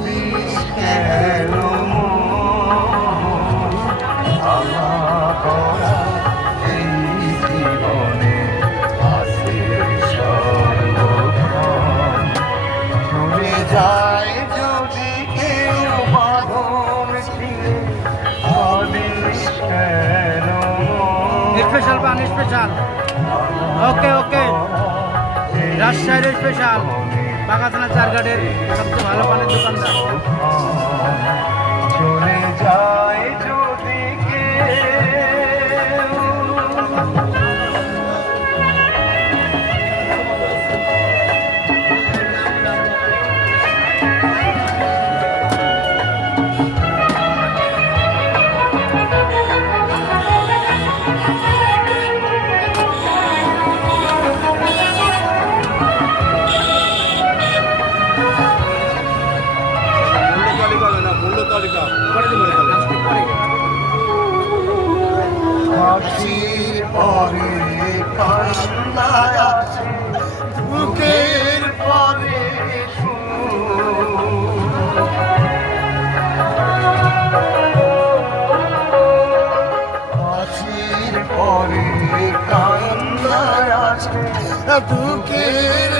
কাঁদিস কেন আমার করা এই জীবনে আছে সর্বক্ষণ চলে যায় যদি কেউ বাঁধন ছিঁড়ে কাঁদিস কেন স্পেশাল পান স্পেশাল ওকে ওকে রাজশাহীর স্পেশাল বাগাতানা চারঘাটের সবচেয়ে ভালো পানের দোকানদার চলে যায় যদি কেউ হাসির পরে কান্না আছে বুকের পরে হাসির পরে কান্না আছে বুকের